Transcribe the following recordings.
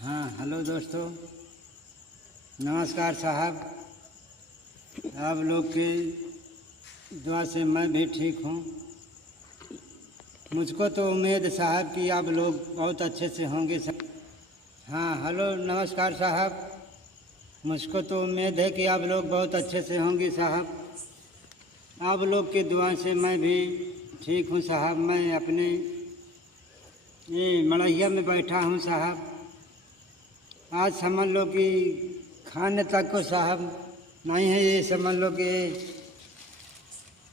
हाँ हेलो दोस्तों, नमस्कार साहब। आप लोग की दुआ से मैं भी ठीक हूँ। मुझको तो उम्मीद साहब कि आप लोग बहुत अच्छे से होंगे। हाँ हेलो नमस्कार साहब। मुझको तो उम्मीद है कि आप लोग बहुत अच्छे से होंगे साहब। आप लोग की दुआ से मैं भी ठीक हूँ साहब। मैं अपने ये मड़ैया में बैठा हूँ साहब। आज समझ लो कि खाने तक को साहब नहीं है। ये समझ लो कि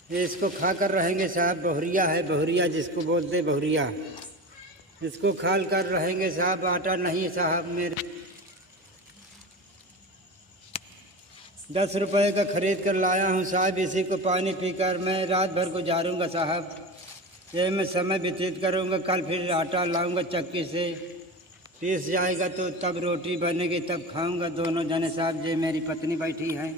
ये इसको खा कर रहेंगे साहब। बहुरिया है, बहुरिया जिसको बोलते बहुरिया, इसको खाल कर रहेंगे साहब। आटा नहीं साहब। मेरे 10 रुपए का खरीद कर लाया हूँ साहब। इसी को पानी पीकर मैं रात भर गुजारूंगा साहब। ये मैं समय व्यतीत करूँगा। कल फिर आटा लाऊंगा चक्की से, पीस जाएगा तो तब रोटी बनेगी, तब खाऊंगा। दोनों जने साहब। जे मेरी पत्नी बैठी है,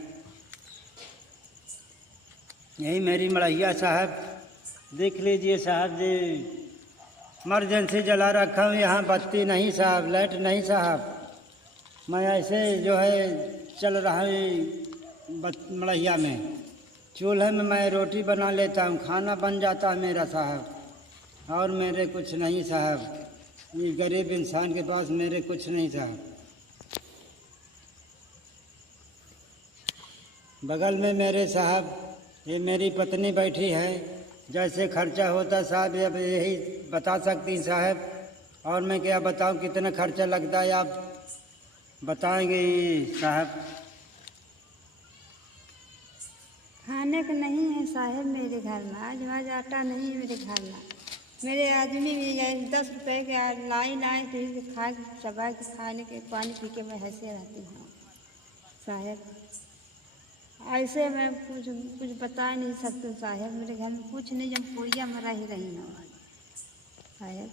यही मेरी मड़ैया साहब। देख लीजिए साहब जी, इमरजेंसी जला रखा हूँ। यहाँ बत्ती नहीं साहब, लाइट नहीं साहब। मैं ऐसे जो है चल रहा हूँ मड़ैया में। चूल्हे में मैं रोटी बना लेता हूँ, खाना बन जाता है मेरा साहब। और मेरे कुछ नहीं साहब। ये गरीब इंसान के पास मेरे कुछ नहीं साहब। बगल में मेरे साहब ये मेरी पत्नी बैठी है। जैसे खर्चा होता साहब अब यही बता सकती साहब। और मैं क्या बताऊं कितना खर्चा लगता है, आप बताएंगे साहब। खाने का नहीं है साहब मेरे घर में। आज आटा नहीं है मेरे घर में। मेरे आदमी भी 10 रुपए के लाई तो खा चबा के खाने के पानी पी के मैं ऐसे रहती हूँ साहब। ऐसे मैं कुछ बता नहीं सकती साहब। मेरे घर में कुछ नहीं, जब पूड़िया में रह रही हूँ साहब।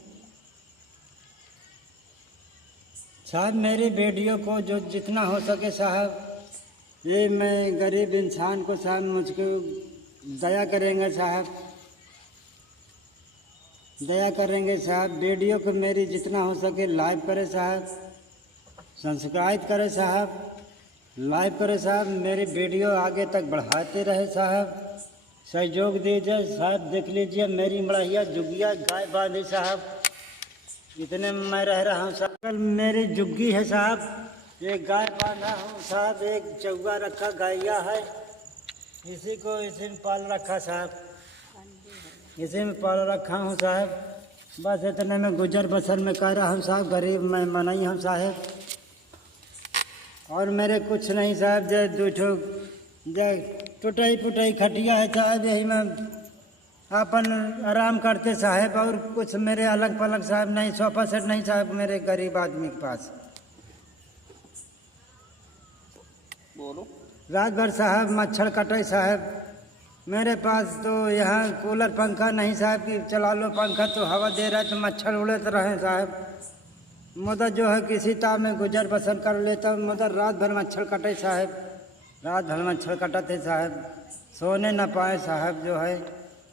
साहब मेरी बेटियों को जो जितना हो सके साहब, ये मैं गरीब इंसान को साहब मुझको दया करेंगे साहब, दया करेंगे साहब। वीडियो को मेरी जितना हो सके लाइव करे साहब, सब्सक्राइब करे साहब, लाइव करे साहब। मेरी वीडियो आगे तक बढ़ाते रहे साहब, सहयोग दीजिए साहब। देख लीजिए मेरी मड़ैया जुगिया गाय बांधी साहब। इतने में मैं रह रहा हूँ साहब। कल मेरी जुग्गी है साहब। एक गाय बांधा हूँ साहब, एक चौगा रखा गैया है। इसी में पाल रखा साहब, इसी में पाल रखा हूँ साहब। बस इतने में गुजर बसर में कर रहा हूँ साहब। गरीब मैं मनाई हूँ साहब। और मेरे कुछ नहीं साहब। जे दूठो जे टुटाई पुटाई खटिया है साहब, यही में अपन आराम करते साहब। और कुछ मेरे अलग पलग साहब नहीं, सोफा सेट नहीं साहब मेरे गरीब आदमी के पास। बोलो। रात भर साहब मच्छर कटे साहब। मेरे पास तो यहाँ कूलर पंखा नहीं साहब कि चला लो पंखा तो हवा दे रहा है तो मच्छर उड़ते रहे साहब। मदर जो है किसी ताप में गुजर बसर कर लेता हूँ। मदर रात भर मच्छर कटे साहब, रात भर मच्छर कटते साहब। सोने न पाए साहब। जो है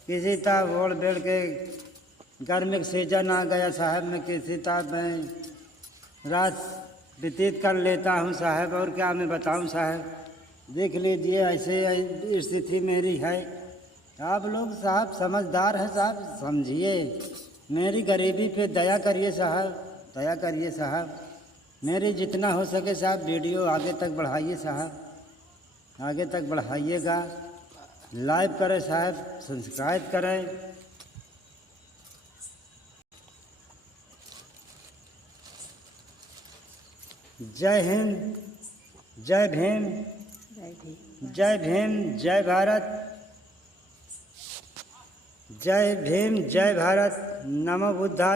किसी ताप ओढ़ बेड़ के, गर्मी का सीजन आ गया साहब, मैं किसी ताप में रात व्यतीत कर लेता हूँ साहब। और क्या मैं बताऊँ साहब। देख लीजिए ऐसे स्थिति मेरी है। आप लोग साहब समझदार हैं साहब, समझिए मेरी गरीबी पे दया करिए साहब, दया करिए साहब। मेरी जितना हो सके साहब वीडियो आगे तक बढ़ाइए साहब, आगे तक बढ़ाइएगा। लाइव करें साहब, सब्सक्राइब करें। जय हिंद, जय भीम, जय भीम, जय भारत, जय भीम, जय भारत। नमो बुद्धाय।